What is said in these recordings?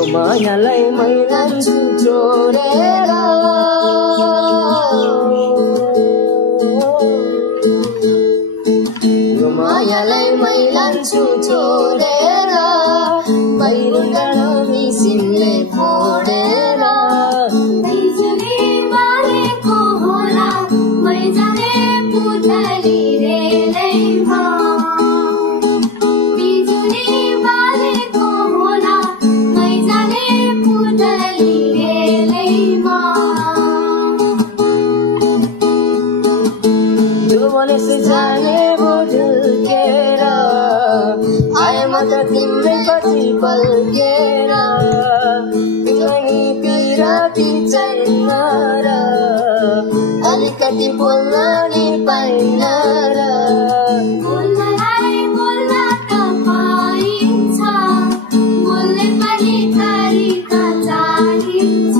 यो मायालाई मै लान्छु छोडेर यो मायालाई मै लान्छु छोडेर बाहिर डाँडो मिसिनले फोडेर बिजुली बालेको होला मै जाने पुतली रेलैमा बिजुली बालेको होला मै जाने पुतली रेलैमा जो भनेपछि जाने बुझुकेर आए म त तिम्रै पछि पल्केर तिमी पिराती छैन र अलिकति बोल्न नि पाइन र बोल्नलाई बोल्न त पाइन्छ बोल्ने पनि तरिका चाहिन्छ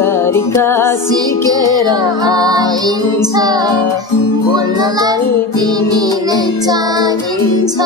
तरिका सिकेर आइन्छ बोल्नलाई तिमीले चाहिन्छ